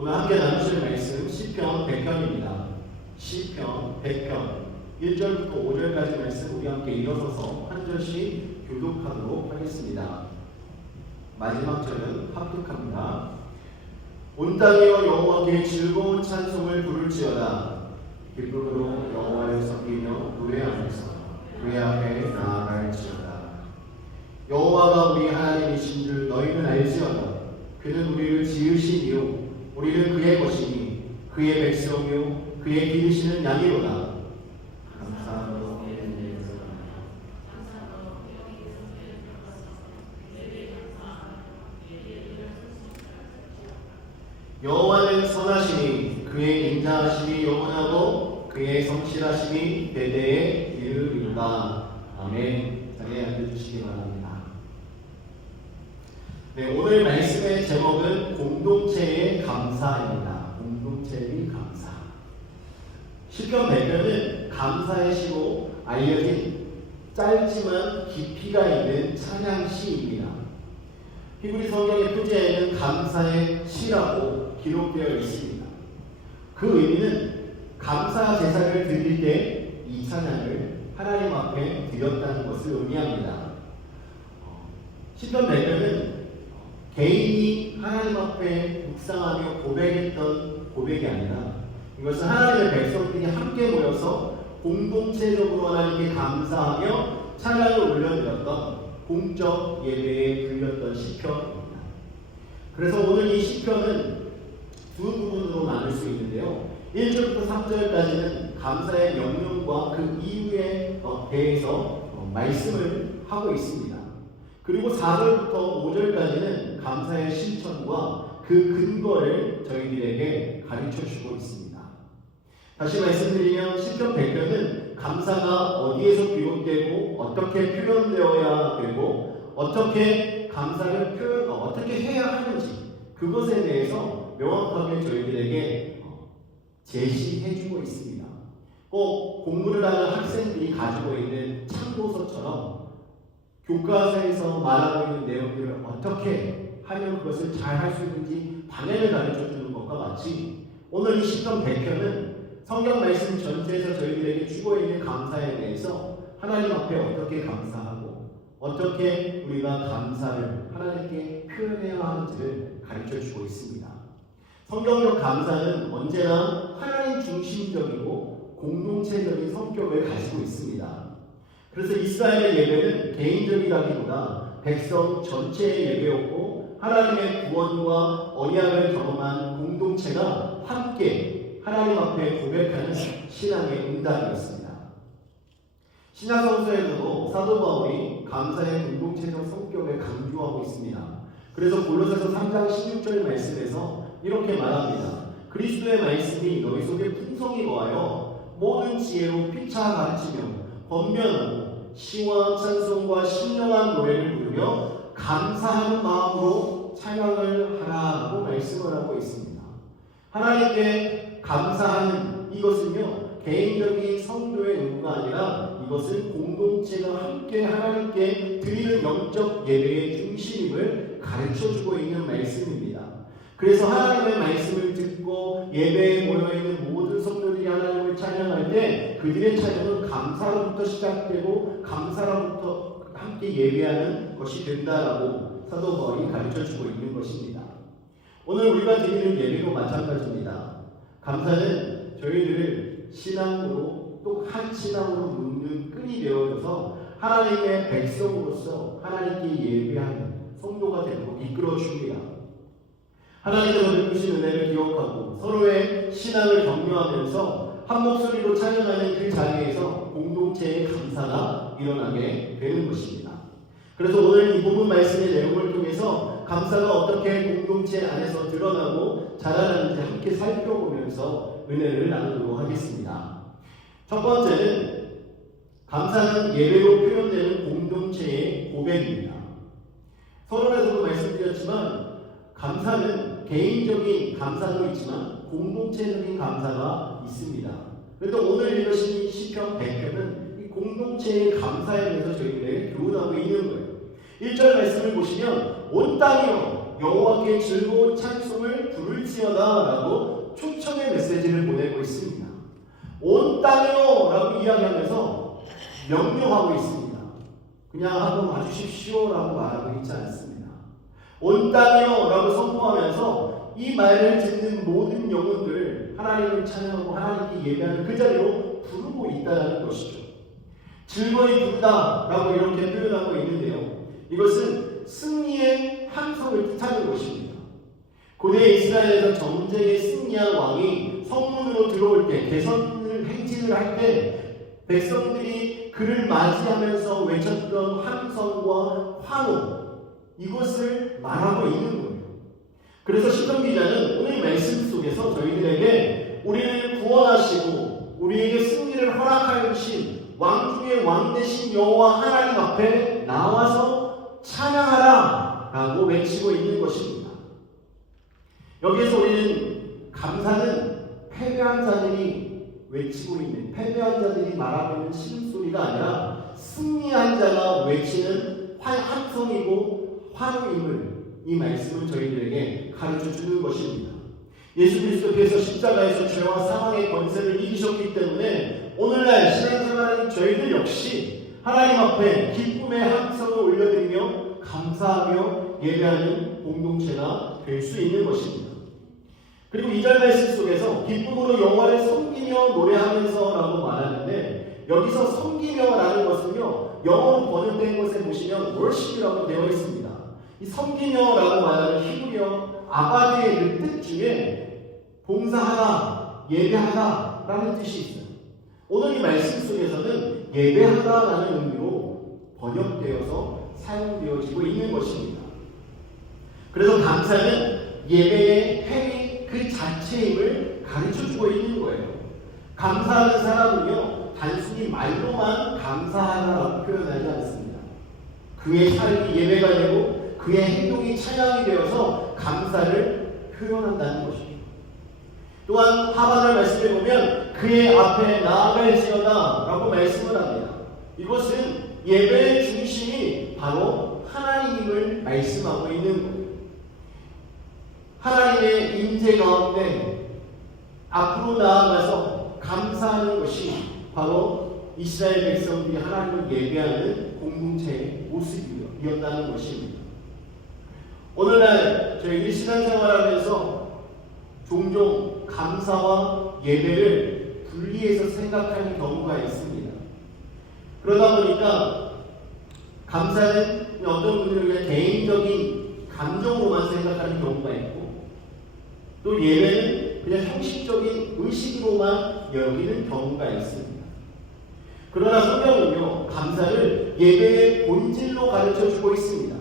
오늘 함께 나누실 말씀 시편 100편입니다. 시편 100편 1절부터 5절까지 말씀 우리 함께 일어서서 한 절씩 교독하도록 하겠습니다. 마지막 절은 합독합니다. 온 땅이여 여호와께 즐거운 찬송을 부를지어다. 기쁨으로 여호와를 섬기며 노래하면서 그의 앞에 나아갈지어다. 여호와가 우리 하나님이신 줄 너희는 알지어다. 그는 우리를 지으신 이요 우리는 그의 것이니 그의 백성이요 그의 기르시는 양이로다. 감사하며 여호와는 선하시니 그의 인자하심이 영원하고 그의 성실하심이 대대에 이르리로다. 아멘. 자리에 앉아주시기 바랍니다. 네, 오늘 말씀의 제목은 공동체의 감사입니다. 공동체의 감사. 시편 100편은 감사의 시로 알려진 짧지만 깊이가 있는 찬양시입니다. 히브리 성경의 표제에는 감사의 시라고 기록되어 있습니다. 그 의미는 감사 제사를 드릴 때 이 찬양을 하나님 앞에 드렸다는 것을 의미합니다. 시편 100편은 개인이 하나님 앞에 묵상하며 고백했던 고백이 아니라 이것은 하나님의 백성들이 함께 모여서 공동체적으로 하나님께 감사하며 찬양을 올려드렸던 공적 예배에 드렸던 시편입니다. 그래서 오늘 이 시편은 두 부분으로 나눌 수 있는데요. 1절부터 3절까지는 감사의 명령과 그 이유에 대해서 말씀을 하고 있습니다. 그리고 4절부터 5절까지는 감사의 실천과 그 근거를 저희들에게 가르쳐 주고 있습니다. 다시 말씀드리면 시편 100편은 감사가 어디에서 비롯되고 어떻게 표현되어야 되고 어떻게 감사를 어떻게 해야 하는지 그것에 대해서 명확하게 저희들에게 제시해 주고 있습니다. 꼭 공부를 하는 학생들이 가지고 있는 참고서처럼 교과서에서 말하고 있는 내용들을 어떻게 하면 그것을 잘 할 수 있는지 방향을 가르쳐 주는 것과 같이 오늘 이 시편 100편은 성경 말씀 전체에서 저희들에게 주고 있는 감사에 대해서 하나님 앞에 어떻게 감사하고 어떻게 우리가 감사를 하나님께 표현해야 하는지를 가르쳐 주고 있습니다. 성경적 감사는 언제나 하나님 중심적이고 공동체적인 성격을 가지고 있습니다. 그래서 이스라엘의 예배는 개인적이라기보다 백성 전체의 예배였고 하나님의 구원과 언약을 경험한 공동체가 함께 하나님 앞에 고백하는 신앙의 응답이었습니다. 신약성서에서도 사도 바울이 감사의 공동체적 성격을 강조하고 있습니다. 그래서 골로새서 3장 16절 말씀에서 이렇게 말합니다. 그리스도의 말씀이 너희 속에 풍성히 거하여 모든 지혜로 피차 가르치며 권면하고 시와 찬송과 신령한 노래를 부르며 감사하는 마음으로 찬양을 하라고 말씀을 하고 있습니다. 하나님께 감사하는 이것은요 개인적인 성도의 의무가 아니라 이것은 공동체가 함께 하나님께 드리는 영적 예배의 중심임을 가르쳐주고 있는 말씀입니다. 그래서 하나님의 말씀을 듣고 예배에 모여있는 모든 성도들이 하나님을 찬양할 때 그들의 찬양은 감사로부터 시작되고 감사로부터 함께 예배하는 것이 된다라고 사도 바울이 가르쳐주고 있는 것입니다. 오늘 우리가 드리는 예배도 마찬가지입니다. 감사는 저희들을 신앙으로 또 한 신앙으로 묶는 끈이 되어져서 하나님의 백성으로서 하나님께 예배하는 성도가 되도록 이끌어 줍니다. 하나님께서 베푸신 은혜를 기억하고 서로의 신앙을 격려하면서 한 목소리로 찬양하는 그 자리에서 공동체의 감사가 일어나게 되는 것입니다. 그래서 오늘 이 부분 말씀의 내용을 통해서 감사가 어떻게 공동체 안에서 드러나고 자라나는지 함께 살펴보면서 은혜를 나누도록 하겠습니다. 첫 번째는 감사는 예배로 표현되는 공동체의 고백입니다. 서론에서도 말씀드렸지만 감사는 개인적인 감사도 있지만 공동체적인 감사가 있습니다. 그런데 오늘 읽으신 시편 100편은 이 공동체의 감사에 대해서 저희들에게 교훈하고 있는 거예요. 1절 말씀을 보시면 온 땅이여 여호와께 즐거운 찬송을 부를지어다라고 초청의 메시지를 보내고 있습니다. 온 땅이요라고 이야기하면서 명령하고 있습니다. 그냥 한번 와주십시오라고 말하고 있지 않습니다. 온 땅이요라고 선포하면서 이 말을 듣는 모든 영혼들을 하나님을 찬양하고 하나님께 예배하는 그 자리로 부르고 있다는 것이죠. 즐거이 부르다라고 이렇게 표현하고 있는데요. 이것은 승리의 함성을 뜻하는 것입니다. 고대 이스라엘에서 전쟁에 승리한 왕이 성문으로 들어올 때 개선을 행진을 할 때 백성들이 그를 맞이하면서 외쳤던 함성과 환호, 이것을 말하고 있는 거예요. 그래서 시편 기자는 오늘 말씀 속에서 저희들에게 우리를 구원하시고 우리에게 승리를 허락하여 주신 왕 중에 왕 되신 여호와 하나님 앞에 나와서 찬양하라 라고 외치고 있는 것입니다. 여기에서 우리는 감사는 패배한 자들이 외치고 있는, 패배한 자들이 말하고 있는 신음소리가 아니라 승리한 자가 외치는 함성이고 환호임을 이 말씀은 저희들에게 가르쳐주는 것입니다. 예수 그리스도께서 십자가에서 죄와 사망의 권세를 이기셨기 때문에 오늘날 신앙생활하는 저희들 역시 하나님 앞에 기쁨의 함성을 올려드리며 감사하며 예배하는 공동체가 될 수 있는 것입니다. 그리고 2절 말씀 속에서 기쁨으로 여호와를 섬기며 노래하면서 라고 말하는데 여기서 섬기며라는 것은요 영어로 번역된 것에 보시면 worship이라고 되어 있습니다. 이 섬기며라고 말하는 히브리어 아바디의 그 뜻 중에 봉사하다, 예배하다 라는 뜻이 있어요. 오늘 이 말씀 속에서는 예배하다 라는 의미로 번역되어서 사용되어지고 있는 것입니다. 그래서 감사는 예배의 행위 그 자체임을 가르쳐주고 있는 거예요. 감사하는 사람은요 단순히 말로만 감사하다라고 표현하지 않습니다. 그의 삶이 예배가 되고 그의 행동이 찬양이 되어서 감사를 표현한다는 것입니다. 또한 하반절 말씀에 보면 그의 앞에 나아갈지어다 라고 말씀을 합니다. 이것은 예배의 중심이 바로 하나님임을 말씀하고 있는 거예요. 하나님의 임재 가운데 앞으로 나아가서 감사하는 것이 바로 이스라엘 백성들이 하나님을 예배하는 공동체의 모습이었다는 것입니다. 오늘날 저희들이 신앙생활하면서 종종 감사와 예배를 분리해서 생각하는 경우가 있습니다. 그러다 보니까 감사는 어떤 분들은 개인적인 감정으로만 생각하는 경우가 있고 또 예배는 그냥 형식적인 의식으로만 여기는 경우가 있습니다. 그러나 성경은요 감사를 예배의 본질로 가르쳐주고 있습니다.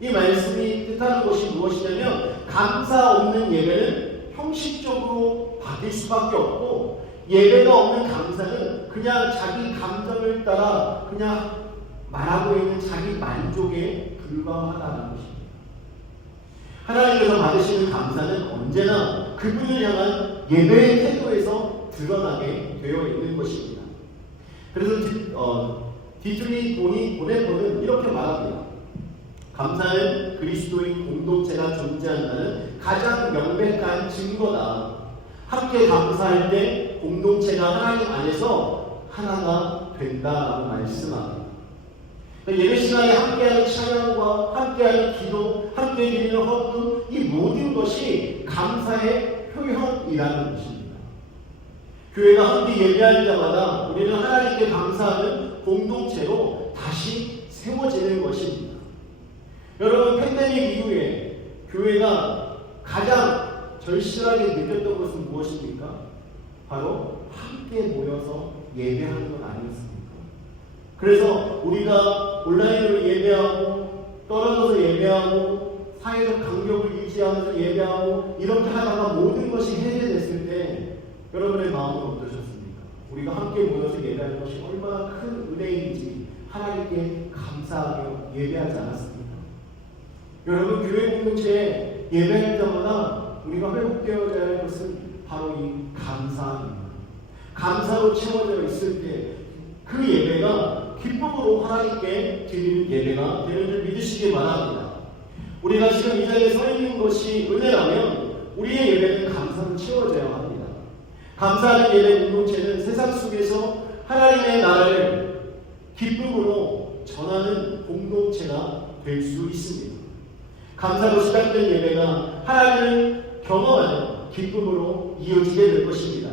이 말씀이 뜻하는 것이 무엇이냐면 감사 없는 예배는 형식적으로 바뀔 수밖에 없고 예배가 없는 감사는 그냥 자기 감정을 따라 그냥 말하고 있는 자기 만족에 불과하다는 것입니다. 하나님께서 받으시는 감사는 언제나 그분을 향한 예배의 태도에서 드러나게 되어 있는 것입니다. 그래서 디트리 보네포는 이렇게 말합니다. 감사는 그리스도인 공동체가 존재한다는 가장 명백한 증거다. 함께 감사할 때 공동체가 하나님 안에서 하나가 된다라고 말씀합니다. 예배 시간에 함께하는 찬양과 함께하는 기도, 함께 드리는 헌금, 이 모든 것이 감사의 표현이라는 것입니다. 교회가 함께 예배할 때마다 우리는 하나님께 감사하는 공동체로 다시 세워지는 것입니다. 여러분, 팬데믹 이후에 교회가 가장 절실하게 느꼈던 것은 무엇입니까? 바로 함께 모여서 예배하는 건 아니었습니까? 그래서 우리가 온라인으로 예배하고 떨어져서 예배하고 사회적 간격을 유지하면서 예배하고 이렇게 하다가 모든 것이 해제됐을 때 여러분의 마음은 어떠셨습니까? 우리가 함께 모여서 예배하는 것이 얼마나 큰 은혜인지 하나님께 감사하며 예배하지 않았습니까? 여러분, 교회 공동체에 예배할 때마다 우리가 회복되어야 할 것은 바로 이 감사입니다. 감사로 채워져 있을 때 그 예배가 기쁨으로 하나님께 드리는 예배가 되는 줄 믿으시기 바랍니다. 우리가 지금 이 자리에 서 있는 것이 은혜라면 우리의 예배는 감사로 채워져야 합니다. 감사하는 예배 공동체는 세상 속에서 하나님의 나라를 기쁨으로 전하는 공동체가 될 수 있습니다. 감사로 시작된 예배가 하나님을 경험하는 기쁨으로 이어지게 될 것입니다.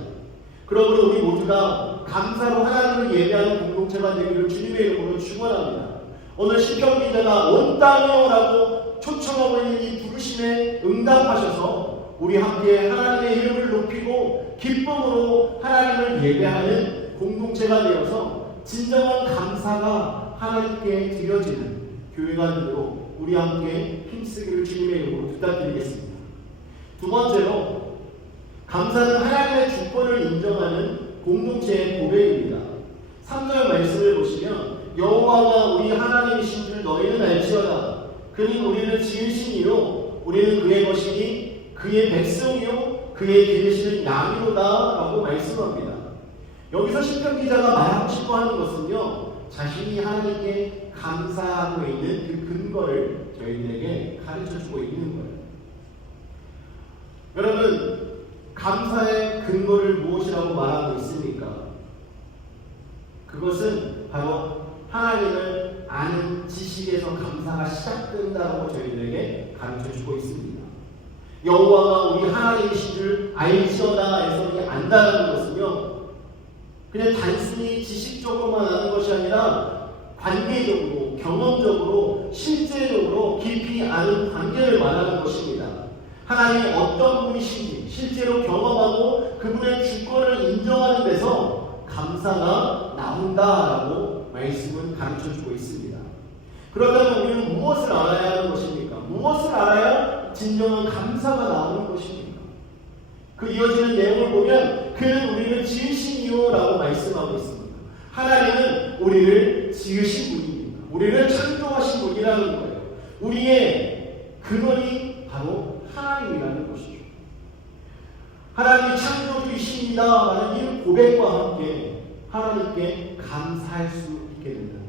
그러므로 우리 모두가 감사로 하나님을 예배하는 공동체가 되기를 주님의 이름으로 축원합니다. 오늘 시편 기자가 온 땅이여라고 초청하고 있는 이 부르심에 응답하셔서 우리 함께 하나님의 이름을 높이고 기쁨으로 하나님을 예배하는 공동체가 되어서 진정한 감사가 하나님께 드려지는 교회가 되도록 우리 함께 힘쓰기를 주님의 이름으로 부탁드리겠습니다. 두 번째로, 감사는 하나님의 주권을 인정하는 공동체의 고백입니다. 3절 말씀을 보시면 여호와가 우리 하나님이신 줄 너희는 알지어다. 그는 우리를 지으신 이요 우리는 그의 것이니 그의 백성이요 그의 기르시는 양이로다 라고 말씀합니다. 여기서 시편 기자가 말하고 싶어 하는 것은요, 자신이 하나님께 감사하고 있는 그 근거를 저희들에게 가르쳐주고 있는 거예요. 여러분, 감사의 근거를 무엇이라고 말하고 있습니까? 그것은 바로 하나님을 아는 지식에서 감사가 시작된다고 저희들에게 가르쳐주고 있습니다. 여호와가 우리 하나님이신 줄 알지어다 해서 이 안다라는 것은요, 그냥 단순히 지식적으로만 아는 것이 아니라 관계적으로, 경험적으로, 실제적으로 깊이 아는 관계를 말하는 것입니다. 하나님이 어떤 분이신지 실제로 경험하고 그분의 주권을 인정하는 데서 감사가 나온다라고 말씀은 가르쳐주고 있습니다. 그렇다면 우리는 무엇을 알아야 하는 것입니까? 무엇을 알아야 진정한 감사가 나오는 것입니까? 그 이어지는 내용을 보면 그는 우리를 지으신 이유라고 말씀하고 있습니다. 하나님은 우리를 지으신 분입니다. 우리를 창조하신 분이라는 거예요. 우리의 근원이 바로 하나님이라는 것이죠. 하나님이 창조주이십니다라는 이 고백과 함께 하나님께 감사할 수 있게 된다.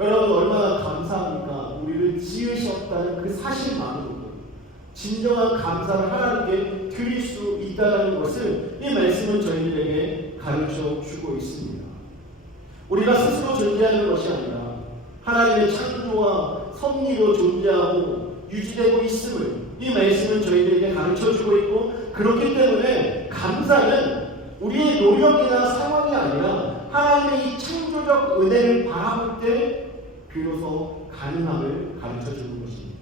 여러분, 얼마나 감사합니까? 우리를 지으셨다는 그 사실만으로도 진정한 감사를 하나님께 드릴 수 있다는 것을 이 말씀은 저희들에게 가르쳐 주고 있습니다. 우리가 스스로 존재하는 것이 아니라 하나님의 창조와 섭리로 존재하고 유지되고 있음을 이 말씀은 저희들에게 가르쳐 주고 있고, 그렇기 때문에 감사는 우리의 노력이나 상황이 아니라 하나님의 이 창조적 은혜를 바라볼 때 비로소 가능함을 가르쳐 주는 것입니다.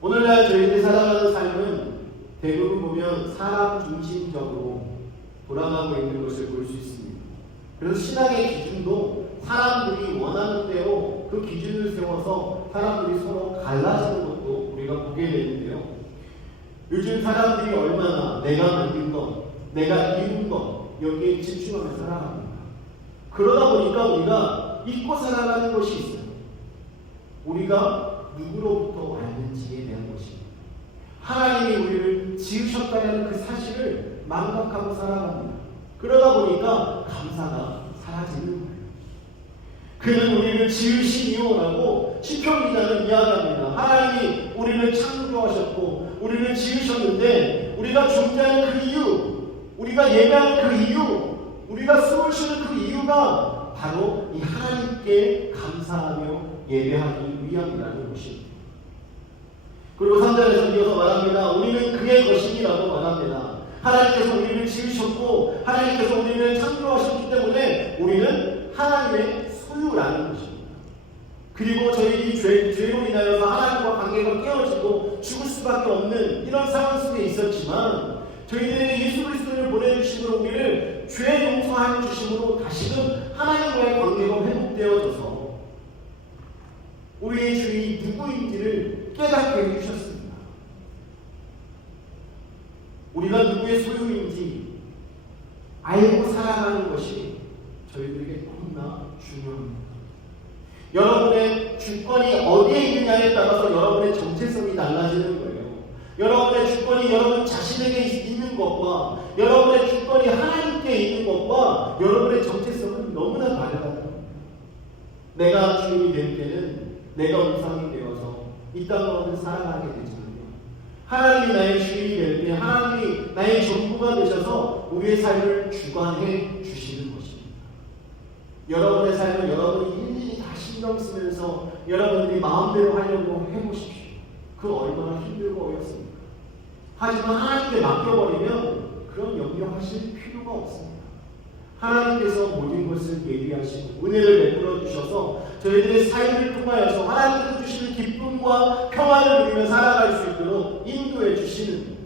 오늘날 저희들이 살아가는 삶은 대부분 보면 사람 중심적으로 돌아가고 있는 것을 볼 수 있습니다. 그래서 신앙의 기준도 사람들이 원하는 대로 그 기준을 세워서 사람들이 서로 갈라지는 것도 우리가 보게 되는데요. 요즘 사람들이 얼마나 내가 만든 것, 내가 이룬 것, 여기에 집중하며 살아갑니다. 그러다 보니까 우리가 잊고 살아가는 것이 있어요. 우리가 누구로부터 왔는지에 대한 것입니다. 하나님이 우리를 지으셨다는 그 사실을 망각하고 살아갑니다. 그러다 보니까 감사가 사라지는 거예요. 그는 우리를 지으시니오라고 시편 기자는 이야기합니다. 하나님이 우리를 창조하셨고 우리를 지으셨는데 우리가 존재하는 그 이유, 우리가 예배하는 그 이유, 우리가 숨을 쉬는 그 이유가 바로 이 하나님께 감사하며 예배하기 위함이라는 것입니다. 그리고 3절에서 이어서 말합니다. 우리는 그의 것이라고 말합니다. 하나님께서 우리를 지으셨고 하나님께서 우리를 창조하셨기 때문에 우리는 하나님의 소유라는 것입니다. 그리고 저희 죄로 인하여서 하나님과 관계가 깨어지고 죽을 수밖에 없는 이런 상황 속에 있었지만, 저희들에게 예수 그리스도를 보내주심으로 우리를 죄 용서하여 주심으로 다시금 하나님과의 관계가 회복되어져서 우리의 주인이 누구인지를 깨닫게 해주셨습니다. 우리가 누구의 소유인지 알고 살아가는 것이 저희들에게 너무나 중요합니다. 여러분의 주권이 어디에 있느냐에 따라서 여러분의 정체성이 달라지는 거예요. 여러분의 주권이 여러분 자신에게 있는 것과 여러분의 주권이 하나님께 있는 것과 여러분의 정체성은 너무나 다르다. 내가 주인이 될 때는 내가 우상이 되어서 이 땅 가운데 살아가게 되잖아요. 하나님이 나의 주인이 될 때 하나님이 나의 전부가 되셔서 우리의 삶을 주관해 주시는 것입니다. 여러분의 삶을 여러분이 일일이 다 신경 쓰면서 여러분들이 마음대로 하려고 해보십시오. 그 얼마나 힘들고 어렵습니까? 하지만 하나님께 맡겨버리면 그런 염려하실 필요가 없습니다. 하나님께서 모든 것을 예비하시고 은혜를 베풀어 주셔서 저희들의 삶을 통하여서 하나님께서 주시는 기쁨과 평안을 누리며 살아갈 수 있도록 인도해 주시는 것.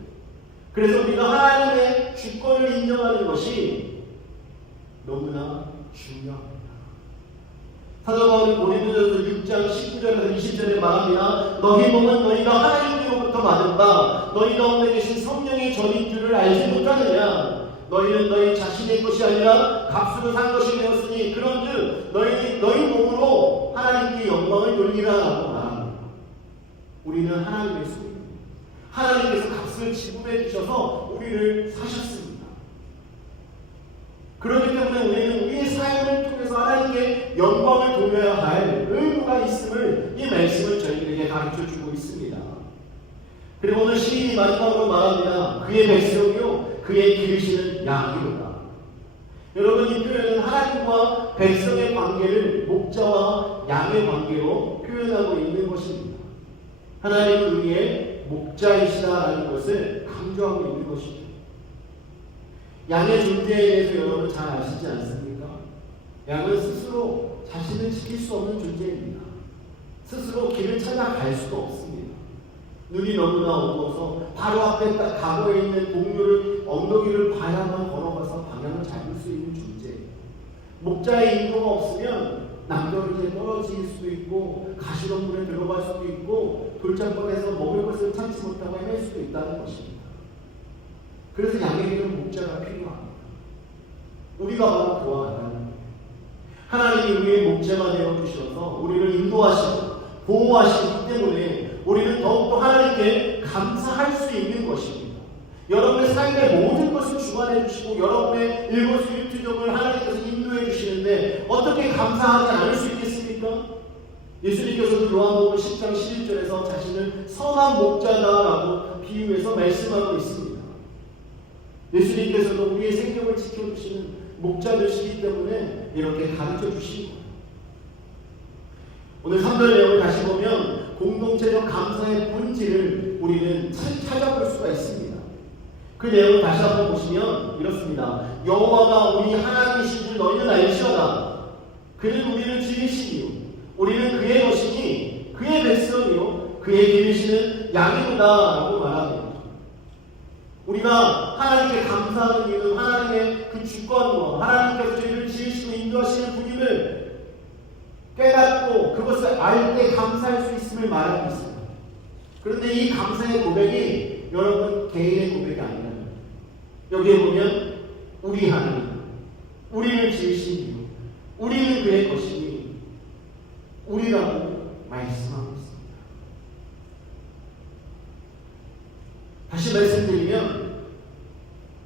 그래서 우리가 하나님의 주권을 인정하는 것이 너무나 중요합니다. 사도 바울이 고린도전서 6장 19절에서 20절에 말합니다. 너희 몸은 너희가 하나님께로부터 받은 바 너희 가운데 계신 성령의 전인 줄을 알지 못하느냐. 너희는 너희 자신의 것이 아니라 값으로 산 것이 되었으니 그런즉 너희 몸으로 하나님께 영광을 돌리라 라고 말합니다. 우리는 하나님의 소유입니다. 하나님께서 값을 지불해 주셔서 우리를 사셨습니다. 그렇기 때문에 우리는 우리의 삶을 통해서 하나님께 영광을 돌려야 할 의무가 있음을 이 말씀을 저희들에게 가르쳐주고 있습니다. 그리고 오늘 시인이 마지막으로 말합니다. 그의 백성이요 그의 기르시는 양이로다. 여러분, 이 표현은 하나님과 백성의 관계를 목자와 양의 관계로 표현하고 있는 것입니다. 하나님은 우리의 목자이시다라는 것을 강조하고 있는 것입니다. 양의 존재에 대해서 여러분 잘 아시지 않습니까? 양은 스스로 자신을 지킬 수 없는 존재입니다. 스스로 길을 찾아갈 수가 없습니다. 눈이 너무나 어두워서 바로 앞에 딱 가고에 있는 동료를 엉덩이를 봐야만 걸어가서 방향을 잡을 수 있는 존재. 목자의 인도가 없으면 남겨르게 떨어질 수도 있고 가시덤불에 들어갈 수도 있고 돌짝벌에서 먹을 것을 찾지 못하고 헤맬 수도 있다는 것입니다. 그래서 양에게는 목자가 필요합니다. 우리가 바로 그와 같다는 거예요. 하나님이 우리의 목자가 되어주셔서 우리를 인도하시고 보호하시기 때문에 우리는 더욱더 하나님께 감사할 수 있는 것입니다. 여러분의 삶의 모든 것을 주관해 주시고 여러분의 일거수일투족을 하나님께서 인도해 주시는데 어떻게 감사하지 않을 수 있겠습니까? 예수님께서도 요한복음 10장 11절에서 자신을 선한 목자다라고 비유해서 말씀하고 있습니다. 예수님께서도 우리의 생명을 지켜주시는 목자되시기 때문에 이렇게 가르쳐 주신 거예요. 오늘 3절 내용을 다시 보면 공동체적 감사의 본질을 우리는 찾아볼 수가 있습니다. 그 내용을 다시 한번 보시면 이렇습니다. 여호와가 우리 하나님이신 줄 너희는 알지어다. 그는 우리를 지으시니요 우리는 그의 것이니 그의 백성이요 그의 기르시는 양이로다 라고 말합니다. 우리가 하나님께 감사하는 이유는 하나님의 그 주권과 하나님께서 저희를 지으시고 인도하시는 분임을 깨닫고 그것을 알 때 감사할 수 있음을 말하고 있습니다. 그런데 이 감사의 고백이 여러분 개인의 고백이 아니라 여기에 보면 우리 하나님, 우리를 지으신 이유, 우리는 그의 것이니 우리라고 말씀하고 있습니다. 다시 말씀드리면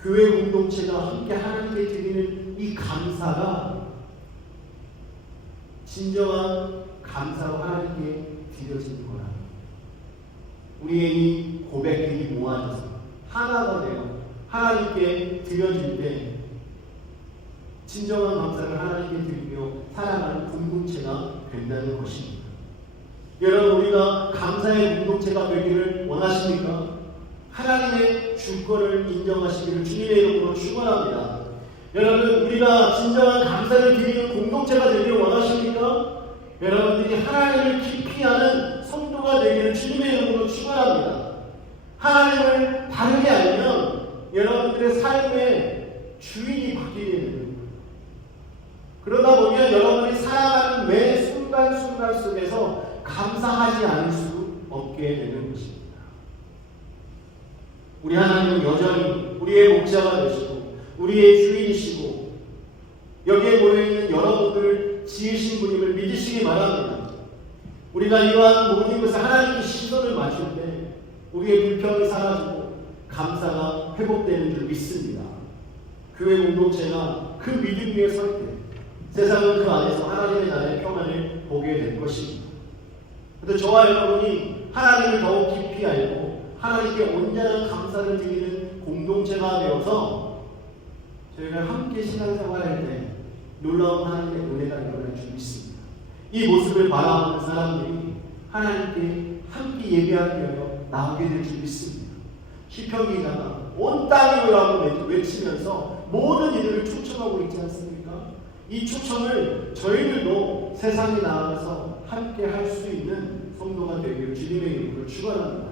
교회 공동체가 함께 하나님께 드리는 이 감사가 진정한 감사로 하나님께 드려지는 거라. 우리의 이 고백들이 모아져서 하나가 되어 하나님께 드려질 때 진정한 감사를 하나님께 드리며 살아가는 공동체가 된다는 것입니다. 여러분, 우리가 감사의 공동체가 되기를 원하십니까? 하나님의 주권을 인정하시기를 주님의 이름으로 축원합니다. 여러분, 우리가 진정한 감사를 드리는 공동체가 되기를 원하십니까? 여러분들이 하나님을 깊이 아는 성도가 되기를 주님의 이름으로 축원합니다. 하나님을 바르게 알면 여러분들의 삶의 주인이 바뀌게 되는 거예요. 그러다 보면 여러분이 살아가는 매 순간순간 속에서 감사하지 않을 수 없게 되는 것입니다. 우리 하나님은 여전히 우리의 목자가 되시고 우리의 주인이시고 여기에 모여있는 여러분들을 지으신 분임을 믿으시기 바랍니다. 우리가 이러한 모든 것을 하나님의 시선을 맞출 때 우리의 불평이 사라지고 감사가 회복되는 줄 믿습니다. 교회 공동체가 그 믿음 위에 설 때 세상은 그 안에서 하나님의 나라의 평안을 보게 될 것입니다. 그런데 저와 여러분이 하나님을 더욱 깊이 알고 하나님께 온전한 감사를 드리는 공동체가 되어서 저희가 함께 신앙생활할 때 놀라운 하나님의 은혜가 일어날 줄 믿습니다. 이 모습을 바라보는 사람들이 하나님께 함께 예배하기 위하여 나오게 될 줄 믿습니다. 시편 기자가 온 땅이 노라고 외치면서 모든 이들을 초청하고 있지 않습니까? 이 초청을 저희들도 세상에 나가서 함께 할 수 있는 성도가 되기를 주님의 이름으로 축원합니다.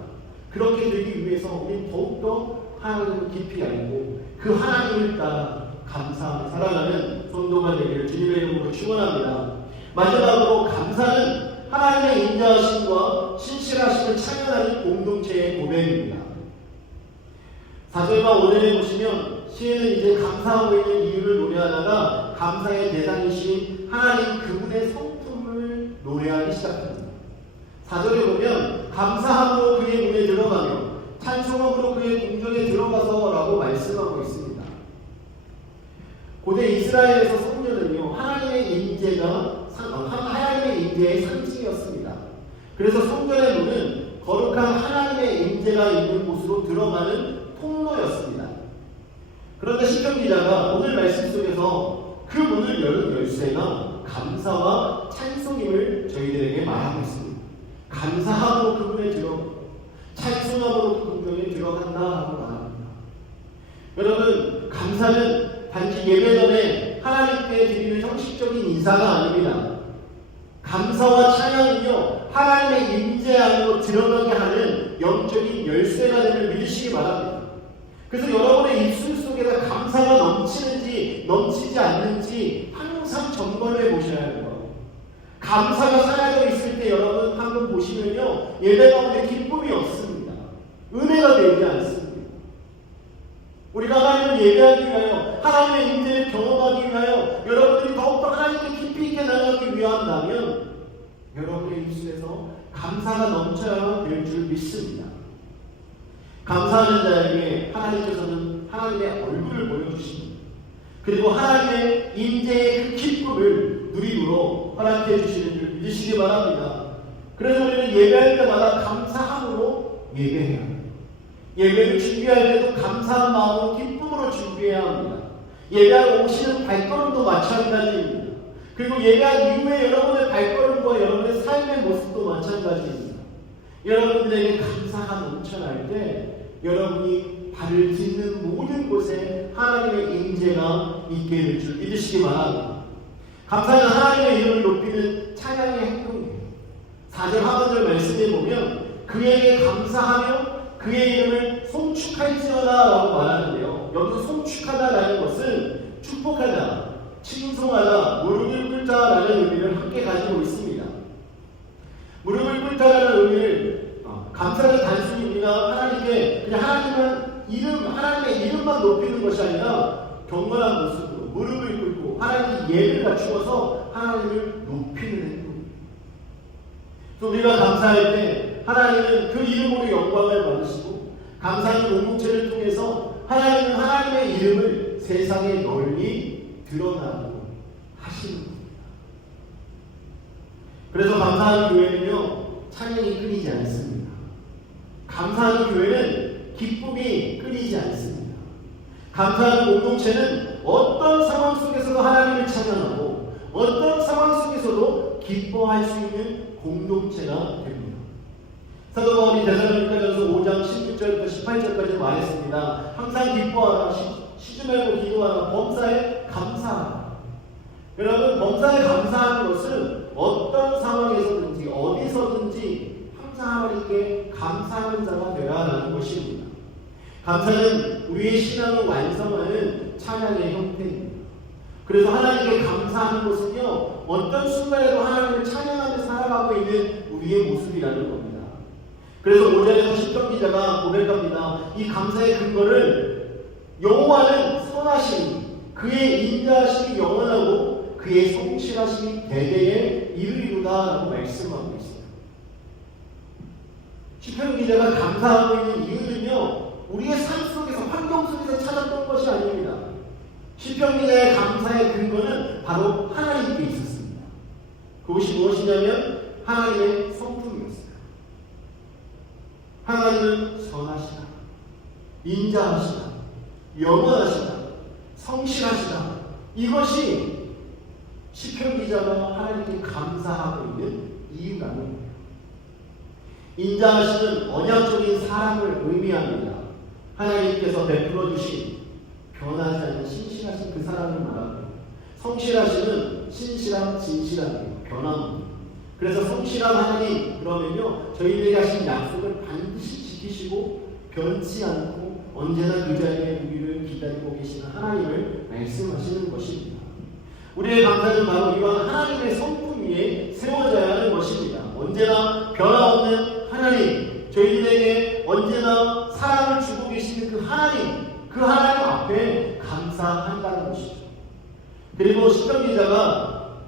그렇게 되기 위해서 우리 더욱더 하나님을 깊이 알고 그 하나님을 따라 감사하며 살아가는 성도가 되기를 주님의 이름으로 축원합니다. 마지막으로 감사는 하나님의 인자하심과 신실하심을 찬양하는 공동체의 고백입니다. 4절과 5절에 보시면 시인은 이제 감사하고 있는 이유를 노래하다가 감사의 대상이신 하나님 그분의 성품을 노래하기 시작합니다. 4절에 보면 감사함으로 그의 문에 들어가며 찬송함으로 그의 궁정에 들어가서 라고 말씀하고 있습니다. 고대 이스라엘에서 성전은요 하나님의 임재의 상징이었습니다. 그래서 성전의 문은 거룩한 하나님의 임재가 있는 곳으로 들어가는 통로였습니다. 그런데 시편 기자가 오늘 말씀 속에서 그 문을 여는 열쇠가 감사와 찬송임을 저희들에게 말하고 있습니다. 감사함으로 그분에 들어가고 찬송함으로 그 궁정에 들어간다라고 말합니다. 여러분, 감사는 단지 예배 전에 하나님께 드리는 형식적인 인사가 아닙니다. 감사와 찬양은요 하나님의 임재 안으로 들어가게 하는 영적인 열쇠가 됨을 믿으시기 바랍니다. 그래서 여러분의 입술 속에다 감사가 넘치는지 넘치지 않는지 항상 점검해 보셔야 해요. 감사가 사라져 있을 때 여러분 한번 보시면요 예배 가운데 기쁨이 없습니다. 은혜가 되지 않습니다. 우리가 하나님을 예배하기 위하여 하나님의 임재를 경험하기 위하여 여러분들이 더욱더 하나님께 깊이 있게 나가기 위한다면 여러분의 입술에서 감사가 넘쳐야 될 줄 믿습니다. 감사하는 자에게 하나님께서는 하나님의 얼굴을 보여주십니다. 그리고 하나님의 임재의 그 기쁨을 누리도록 허락해 주시는 줄 믿으시기 바랍니다. 그래서 우리는 예배할 때마다 감사함으로 예배해야 합니다. 예배를 준비할 때도 감사한 마음으로 기쁨으로 준비해야 합니다. 예배하고 오시는 발걸음도 마찬가지입니다. 그리고 예배한 이후에 여러분의 발걸음과 여러분의 삶의 모습도 마찬가지입니다. 여러분들에게 감사가 넘쳐날 때 여러분이 발을 딛는 모든 곳에 하나님의 임재가 있게 될 줄 믿으시기 바랍니다. 감사는 하나님의 이름을 높이는 찬양의 행동이에요. 4절 하반절 말씀에 보면 그에게 감사하며 그의 이름을 송축할지어다 라고 말하는데요. 여기서 송축하다라는 것은 축복하다, 칭송하다, 무릎을 꿇다라는 의미를 함께 가지고 있습니다. 무릎을 꿇다라는 의미를 감사는 단순히 우리가 하나님께 그냥 하나님의 이름만 높이는 것이 아니라 경건한 모습으로 무릎을 꿇고 하나님의 예를 갖추어서 하나님을 높이는 행동입니다. 또 우리가 감사할 때 하나님은 그 이름으로 영광을 받으시고 감사하는 공동체를 통해서 하나님은 하나님의 이름을 세상에 널리 드러나도록 하시는 겁니다. 그래서 감사하는 교회는요 찬양이 끊이지 않습니다. 감사하는 교회는 기쁨이 끊이지 않습니다. 감사하는 공동체는 어떤 상황 속에서도 하나님을 찬양하고 어떤 상황 속에서도 기뻐할 수 있는 공동체가 됩니다. 사도 바울이 데살로니가전서 5장 16절부터 18절까지 말했습니다. 항상 기뻐하라, 쉬지 말고 기도하라, 범사에 감사하라. 여러분, 범사에 감사하는 것은 어떤 상황에서든지 어디서든지 항상 하나님께 감사하는 자가 되어야 하는 것입니다. 감사는 우리의 신앙을 완성하는 찬양의 형태입니다. 그래서 하나님께 감사하는 것은요 어떤 순간에도 하나님을 찬양하며 살아가고 있는 우리의 모습이라는 겁니다. 그래서 5절에서 시편 기자가 고백합니다. 이 감사의 근거를 여호와는 선하시니 그의 인자하심이 영원하고 그의 성실하심이 대대에 이르리로다 라고 말씀하고 있어요. 시편 기자가 감사하고 있는 이유는요 우리의 삶 속에서 환경 속에서 찾았던 것이 아닙니다. 시편 기자의 감사의 근거는 바로 하나님께 있었습니다. 그것이 무엇이냐면 하나님의 성품입니다. 하나님은 선하시다, 인자하시다, 영원하시다, 성실하시다. 이것이 시편 기자가 하나님께 감사하고 있는 이유라는 거예요. 인자하시는 언약적인 사랑을 의미합니다. 하나님께서 베풀어 주신 변하지 않는 신실하신 그 사랑을 말하고, 성실하시는 신실한 진실한 변함입니다. 그래서 성실한 하나님, 그러면요 저희들에게 하신 약속을 반드시 지키시고 변치 않고 언제나 그 자리에 우리를 기다리고 계시는 하나님을 말씀하시는 것입니다. 우리의 감사는 바로 이와 하나님의 성품 위에 세워져야 하는 것입니다. 언제나 변화없는 하나님, 저희들에게 언제나 사랑을 주고 계시는 그 하나님 앞에 감사한다는 것이죠. 그리고 시편 기자가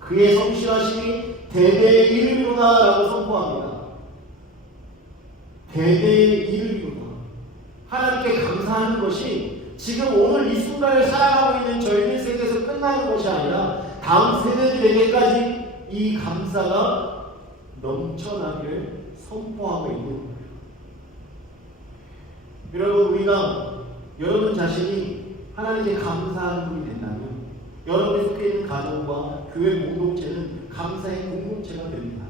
그의 성실하심이 대대에 이르리로다 라고 선포합니다. 대대에 이르리로다. 하나님께 감사하는 것이 지금 오늘 이 순간을 살아가고 있는 저희들 세계에서 끝나는 것이 아니라 다음 세대들에게까지 이 감사가 넘쳐나기를 선포하고 있는 거예요. 여러분, 우리가 여러분 자신이 하나님께 감사하는 분이 된다면 여러분이 속해 있는 가정과 교회 공동체는 감사의 공동체가 됩니다.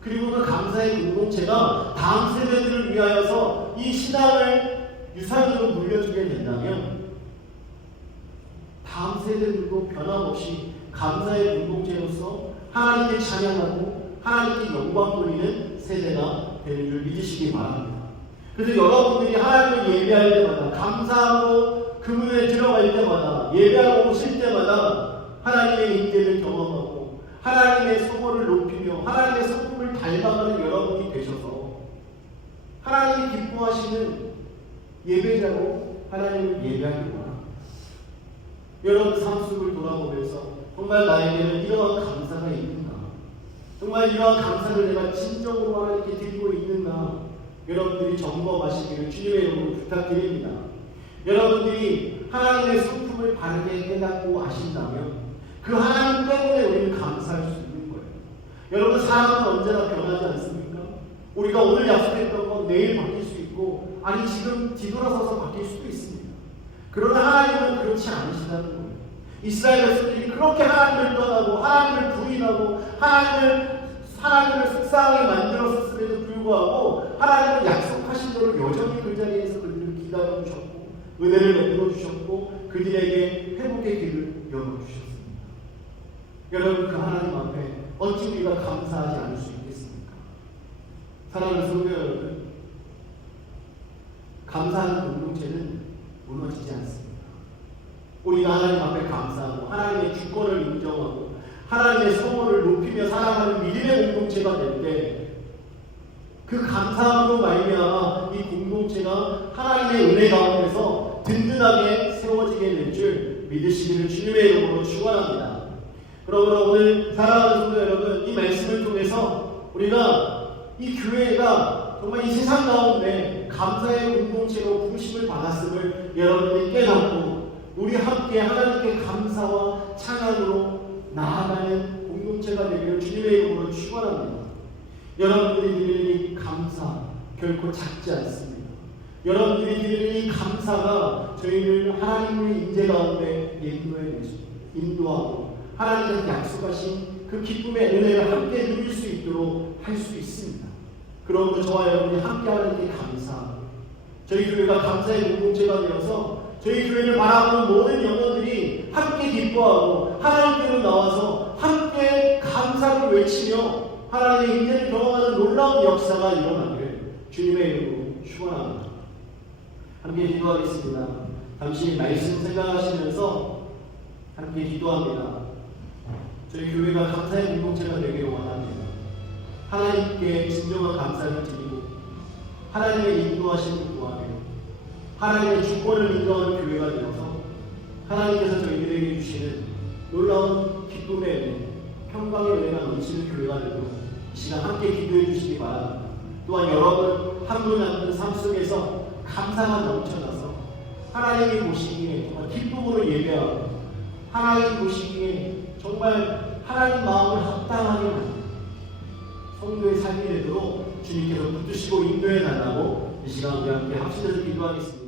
그리고 그 감사의 공동체가 다음 세대들을 위하여서 이 신앙을 유산으로 물려주게 된다면 다음 세대들도 변함없이 감사의 공동체로서 하나님께 찬양하고 하나님께 영광 돌리는 세대가 되는 줄 믿으시기 바랍니다. 그래서 여러분들이 하나님을 예배할 때마다, 감사하고 그 문에 들어갈 때마다, 예배하고 오실 때마다 하나님의 인재를 경험하고 하나님의 소원을 높이며 하나님의 성품을 닮아가는 여러분이 되셔서 하나님이 기뻐하시는 예배자로 하나님을 예배하기 바랍니다. 여러분 삶 속을 돌아보면서 정말 나에게는 이러한 감사가 있는가? 정말 이러한 감사를 내가 진정으로 하나님께 드리고 있는가? 여러분들이 점검하시기를 주님의 이름으로 부탁드립니다. 여러분들이 하나님의 성품을 바르게 깨닫고 아신다면 그 하나님 때문에 우리는 감사할 수 있는 거예요. 여러분, 사람은 언제나 변하지 않습니까? 우리가 오늘 약속했던 건 내일 바뀔 수 있고, 아니 지금 뒤돌아서서 바뀔 수도 있습니다. 그러나 하나님은 그렇지 않으시다는 거예요. 이스라엘 백성들이 그렇게 하나님을 떠나고 하나님을 부인하고 하나님을 속상하게 만들었음에도 불구하고 하나님은 약속하신 대로 여전히 그 자리에서 그들을 기다려주셨고 은혜를 베풀어 주셨고 그들에게 회복의 길을 열어주셨습니다. 여러분, 그 하나님 앞에 어찌 우리가 감사하지 않을 수 있겠습니까? 사랑하는 성도 여러분, 감사하는 공동체는 무너지지 않습니다. 우리가 하나님 앞에 감사하고 하나님의 주권을 인정하고 하나님의 성호를 높이며 살아가는 믿음의 공동체가 될 때 그 감사함으로 말미암아 이 공동체가 하나님의 은혜 가운데서 든든하게 세워지게 될 줄 믿으시기를 주님의 이름으로 축원합니다. 그러므로 오늘 사랑하는 성도 여러분, 이 말씀을 통해서 우리가 이 교회가 정말 이 세상 가운데 감사의 공동체로 부르심을 받았음을 여러분들이 깨닫고 우리 함께 하나님께 감사와 찬양으로 나아가는 공동체가 되기를 주님의 이름으로 축원합니다. 여러분들이 드리는 이 감사 결코 작지 않습니다. 여러분들이 드리는 이 감사가 저희를 하나님의 인재 가운데 인도하고 하나님께서 약속하신 그 기쁨의 은혜를 함께 누릴 수 있도록 할 수 있습니다. 그러므로 저와 여러분이 함께 하나님께 감사하고 저희 교회가 감사의 공동체가 되어서 저희 교회를 바라보는 모든 영혼들이 함께 기뻐하고 하나님께로 나와서 함께 감사를 외치며 하나님의 인재를 경험하는 놀라운 역사가 일어나기를 주님의 이름으로 축원합니다. 함께 기도하겠습니다. 잠시 말씀 생각하시면서 함께 기도합니다. 저희 교회가 감사의 공동체가 되기를 원합니다. 하나님께 진정한 감사를 드리고 하나님의 인도하심을 구하며 하나님의 주권을 인정하는 교회가 되어서 하나님께서 저희들에게 주시는 놀라운 기쁨의 은혜, 평강의 은혜가 넘치는 교회가 되도록 이 시간 함께 기도해 주시기 바랍니다. 또한 여러분 한 분 한 분 삶 속에서 감사가 넘쳐나서 하나님이 보시기에 정말 기쁨으로 예배하고 하나님 보시기에 정말 하나님 마음을 합당하게 만든 성도의 삶이 되도록 주님께서 붙드시고 인도해 달라고 이 시간 우리 함께 합심해서 기도하겠습니다.